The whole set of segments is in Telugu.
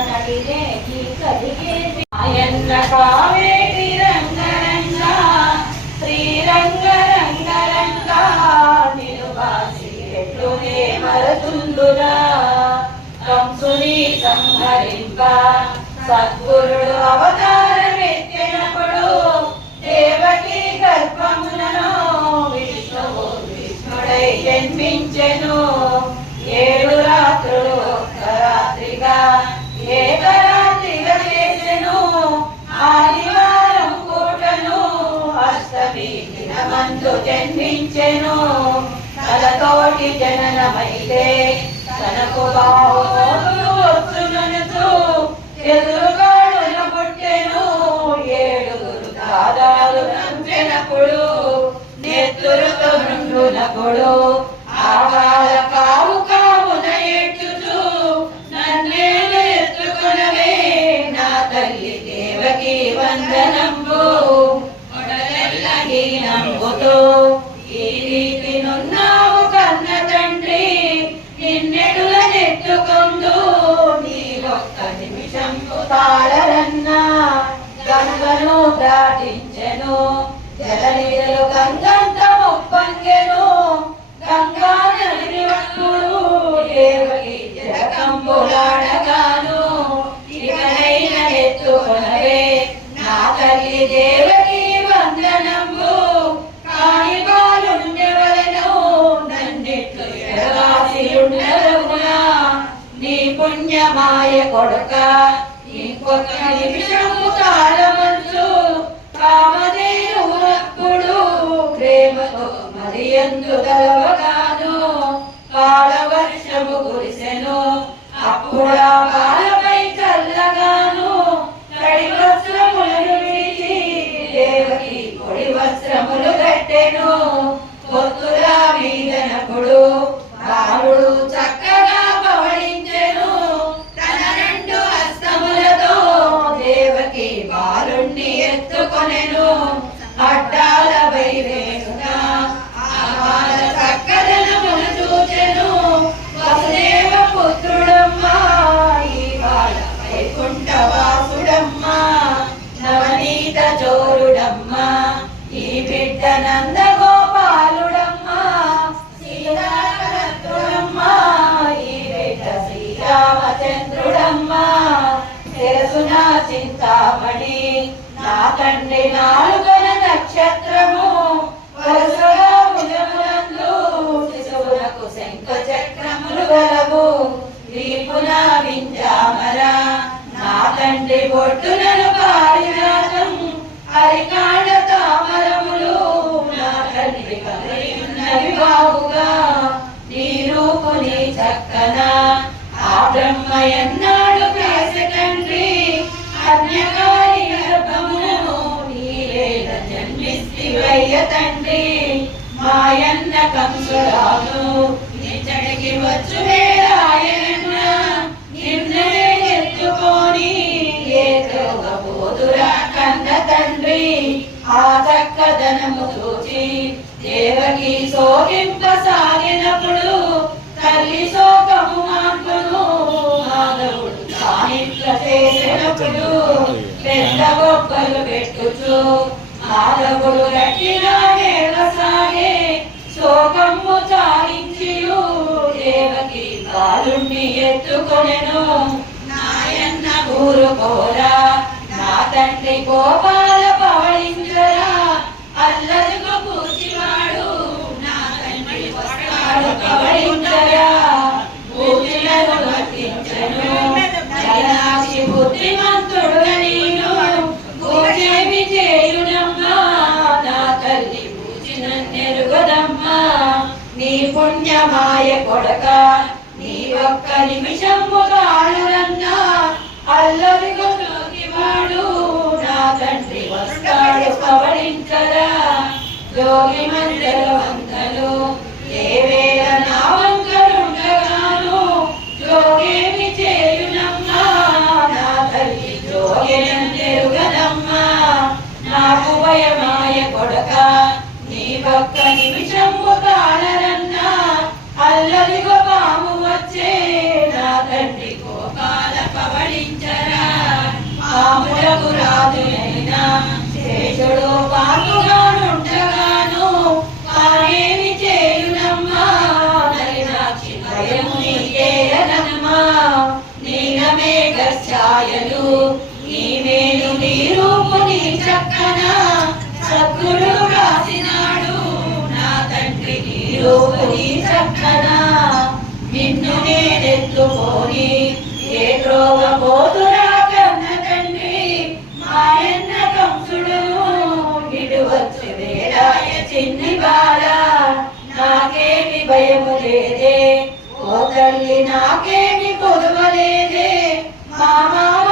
నడినే కలిగే ఆయన్న కావేటి రంగరంగ శ్రీరంగ రంగ నిలువాసి ఎట్లునే మరతుందురా కంసుని సంహరింప సద్గురుడు అవతారమెత్తినప్పుడు దేవకి గర్భములను విష్ణువు విష్ణుడై జన్మించెను ఏడు రాత్రులు ఒక్క రాత్రిగా ఆదివారం పూటను అష్టమి దినమందు జన్మించెను. తలతోటి జననమైతే తనకు బాహువులు వచ్చుననుచు ఎదురుగాడున పుట్టెను. ఏడుగురు కాదాలు నంచెనప్పుడు నెత్తురుతో నుండునప్పుడు ఆహార కావు దేవకి వందనంబు ఒడలెల్లగి నంబుతూ. ఈ రీతి నున్నావు కన్న తండ్రి నిన్నెడుల నెత్తుకొందు. నీ ఒక్క నిమిషం తాళరన్నా గంగను దాటించెను. జలనిధులు గంగంత ముప్పంగెను. గంగా నది వక్కుడు దేవకి జలకంబులాడగాను. పుణ్యమాయ కొడక ఇంకొక నిమిషము కాలమంచు. కామదేవునప్పుడు ప్రేమతో మరి ఎందు కలవగాను కాలవర్షము కురిసెను అప్పుడా బాలపై చల్లగాను. తడి వస్త్రములను చింతామణి నా తండ్రి నాలుగన నక్షత్రము. వరుసగా భుజములందు శిశువులకు శంఖ చక్రములు గలవు. వీపున వింజామర నా తండ్రి బొట్టునను పారిజాతం హరికాండ తామరములు నా తండ్రి కదలి ఉన్నవి నీ రూపు నీ చక్కన ఆ బ్రహ్మ ఎన్నాడు అన్యకారి గర్భమును నీవేళ జన్మిస్తివయ్య తండ్రి మాయన్న కంసురాను నిచ్చడికి వచ్చు వేళాయన నిన్ననే ఎత్తుకొని ఏదో కన్న తండ్రి ఆ చక్కదనము చూచి దేవకి సోగింపసాగిన చేసినప్పుడు పెద్ద గొప్పలు పెట్టుచు మాధవుడు గట్టిగా నేలసాగే శోకము చాలించి దేవకి బాలుణ్ణి ఎత్తుకొనెను. నాయన్న ఊరు పోరా నా తండ్రి గోపాల పవళించరా అల్లరిగా కూర్చివాడు నా తండ్రి వస్తాడు పవళించరా నీ ఒక్క నిమిషము కాడురన్నా అల్లరిగా వాడు నా తండ్రి వస్తాడు పవడించరా జోగి మందలు వందలు ఏ వేళ నా వంకలుండగాను జోగేమి చేయునమ్మా. నా తల్లి జోగిన ఛాయలు నీవేను నీ రూపు నీ చక్కన సద్గుడు రాసినాడు నా తండ్రి నీ రూపు నీ చక్కన నిన్ను నేనెత్తుకొని ఏ త్రోవ పోతురా కన్న తండ్రి. మాయన్న కంసుడును ఇటు వచ్చి చిన్ని బాల. నాకేమి భయము లేదే ఓ తల్లి నాకేమి కొదవలేదే. మా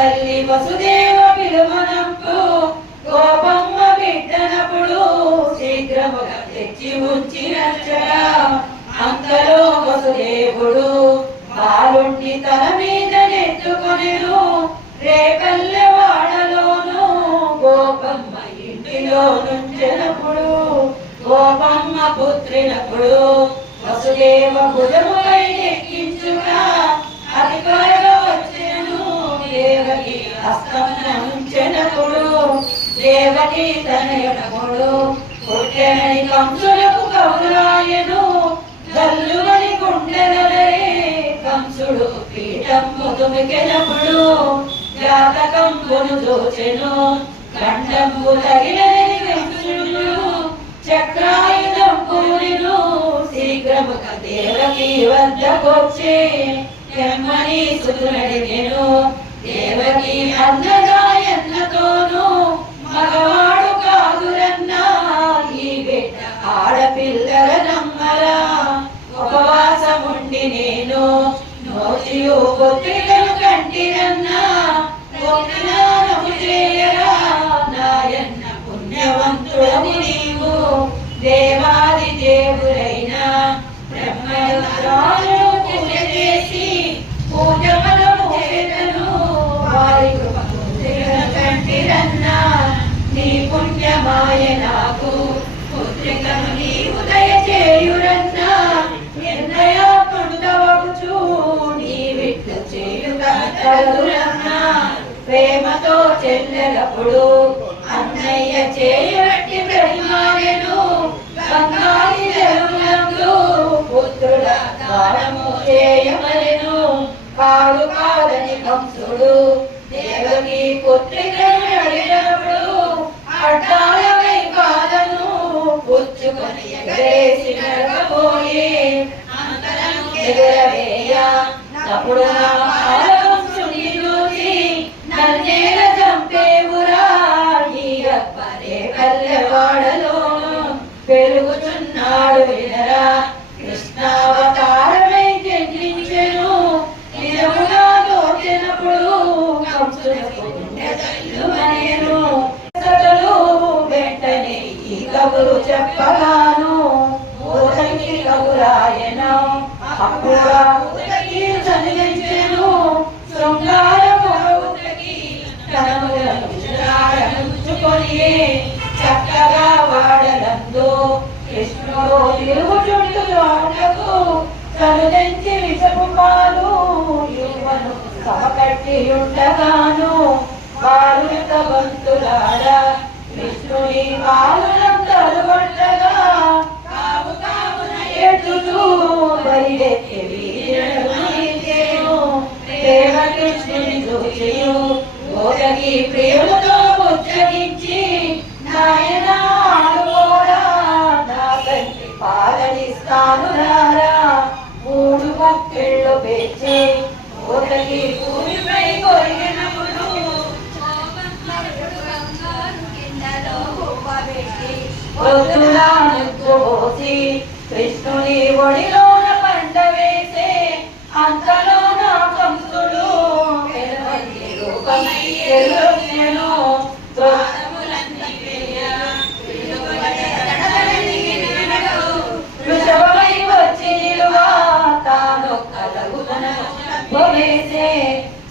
తల్లి వసుదేవ పిలువనంపు. కోపమ్మ బిడ్డనప్పుడు శీఘ్రముగా తెచ్చి ఉంచినచ్చగా అంతలో వసుదేవుడు బాలుండి తన మీద నెత్తుకొనిను రేపల్లె వాడలోను గోపమ్మ ఇంటిలో నుంచెనప్పుడు గోపమ్మ పుత్రినప్పుడు వసుదేవ భుజములై ఎక్కించుగా అతి దేవకి హస్తమున ఉంచెనప్పుడు దేవకి తనయుడముడు పుట్టెనని కంసులకు కౌరాయను జల్లుమని గుండెలరే కంసుడు పీఠం ముదుమికెనప్పుడు జాతకం కొను దోచెను గండంబు తగిలని కంసుడు చక్రాయుధం పూరిను శీఘ్రముగా దేవకి వద్దకొచ్చి ఎమ్మని సుతులడిగెను దేవకి అన్నగా పుణ్యమాయ నాకు పుత్రికను నీవు దయచేయురన్నా నిర్ణయ పొందవచ్చు నీ విట్లు చేయుగా తగురన్నా ప్రేమతో చెల్లెలప్పుడు అన్నయ్య చేయబట్టి బ్రహ్మాయను బంగారి జరులందు పుత్రుల కాలము చేయమలెను కాడు కాదని కంసుడు దేవకి పుత్రికను అడిగినప్పుడు our God. అప్పుడు ఊతకి చదివించెను శృంగారము ఊతకి తనములను విశ్రారమించుకొని చక్కగా వాడలందు కృష్ణుడు తిరుగు చుట్టూ చోటకు తనుదెంచి విషపు పాలు యువను సమకట్టి ఉండగాను బాలుత బంతులాడ విష్ణుని బాలునందరు కొట్టగా కావు కావున ఎట్టుతూ బయలెత్తి వీరుడు దేవకృష్ణుని దోచయు గోదగి ప్రేమతో ముచ్చగించి నాయన ఆడుకోరా నా తండ్రి పాలనిస్తాను రారా మూడు పెంచి భూమిపై కొరిగినప్పుడు వద్దులా కృష్ణుని ఒడిలో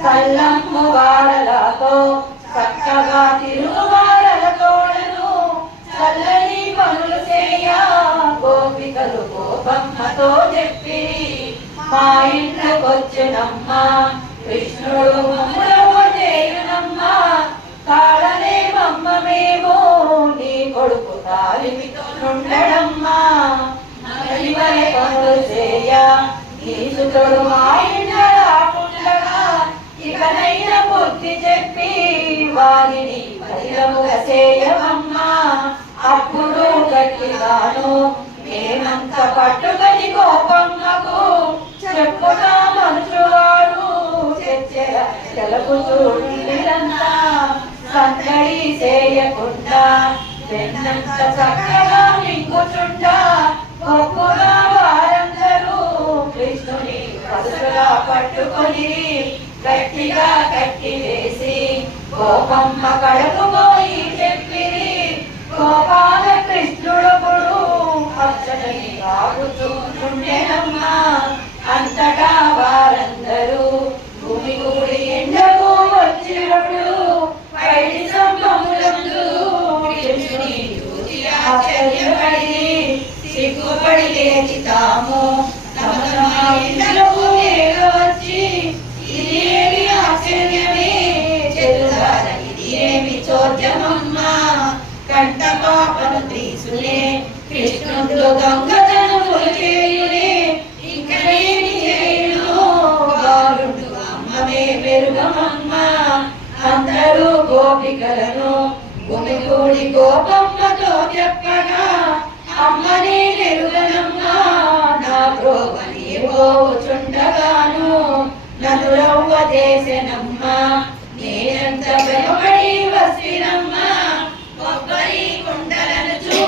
చల్లమ్ము వారలతో చక్కగా తిరుగువారల చల్లని పనులు చేయ గోపికలు గోపమ్మతో చెప్పి మా ఇంట్లోకొచ్చినమ్మ కృష్ణుడు మమ్మలో చేయునమ్మా కాడనే మేము నీ కొడుకు తాలిమితో నుండడమ్మా. పనులు చేయ నీ మా ఇంట్లో రాకుండగా ఇకనైన బుద్ధి చెప్పి వారిని పరిరముగ చేయమమ్మా అప్పుడు గట్టిగాను మేమంత పట్టుకొని కోపమ్మకు చెప్పుతా మనుషువాడు చెచ్చెర తెలుపు సందడి చేయకుండా వెన్నంత చక్కగా మింగుచుంటా గొప్పగా వారందరూ కృష్ణుని పసుగా పట్టుకొని గట్టిగా కట్టి వేసి కోపమ్మ కడుపు పోయి చెప్పిరి గోపాల కృష్ణుడప్పుడు పచ్చని రాగుతుండేనమ్మా అంతటా వారందరూ భూమి కూడి ఎండకు వచ్చినప్పుడు పైడి ఆశ్చర్యపడి సిగ్గుపడి లేచి తాము తమ తమ ఇండ్లకు వచ్చి ఆశ్చర్యమే? చెల్లుదార ఇది చోద్యమమ్మా? కంట పాపను తీసులే కృష్ణుడు గంగ అందరూ గుమిగూడి కోపమ్మతో చెప్పగా అమ్మనే నెరుగనమ్మా నా ప్రోగని పోచుండగాను నన్ను రవ్వ చేసెనమ్మా నేనంత భయపడి వసినమ్మా కొబ్బరి కుండలను చూ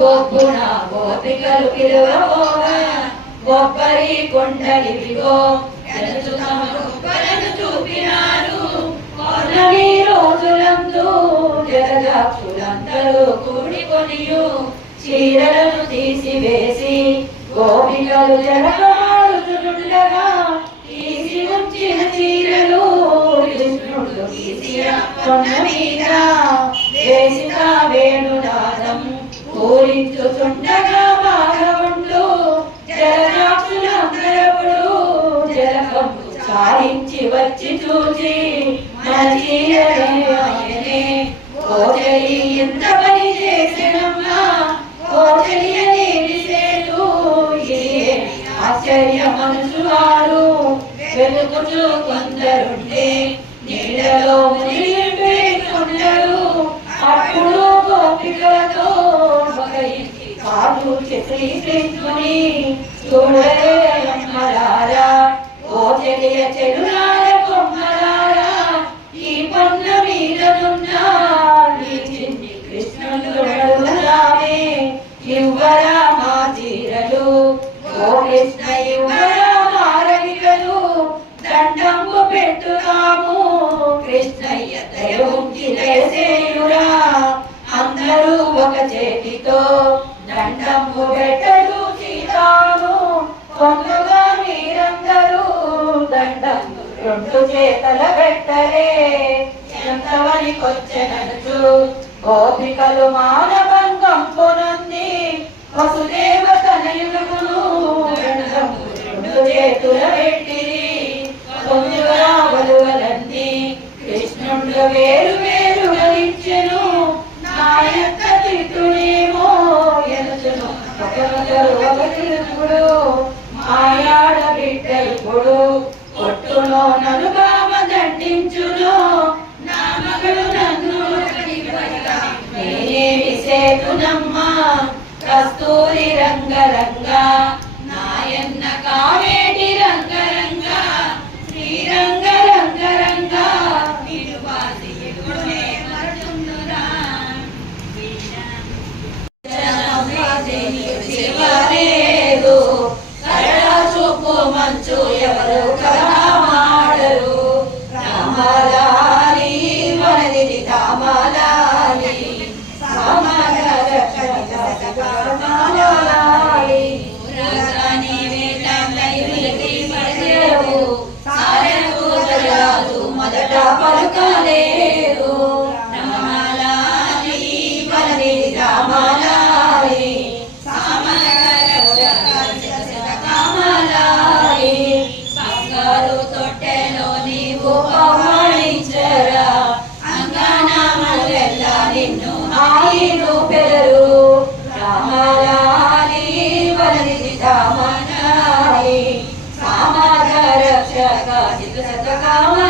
గొప్పున గోపికలు పిలువబోగా. కొబ్బరి కొండలివిగో ఎనుచు తమ గొప్పలను చూపినారు పౌర్ణమి రోజులందు జలజాక్షులందరూ కూడికొనియు చీరలను తీసివేసి గోపికలు జలమాడుతుండగా తీసి ఉంచిన చీరలు కృష్ణుడు కొన్న మీద వేసిన వేణునాదం పూరించుచుండగా మాధవుండు జలజాక్షులందరప్పుడు జలకంపు వచ్చి చూచి మన కోచలి ఎంత పని చేసినమ్మా కోచలి అనేవి సేతు ఆశ్చర్య మనసువారు వెలుగుచు కొందరుంటే నీళ్ళలో మునిగిపోయికొండరు అప్పుడు గోపికలతో కాదు శ్రీకృష్ణుని చూడలే అమ్మలారా. ఓ చెలియ చెలులార కొమ్మలారా ఈ పొన్న మీదనున్న రెండు చేతల పెట్టరే ఎంతవనికొచ్చెననుచు గోపికలు మానవ రంగ రంగ మొదట Itu cerita.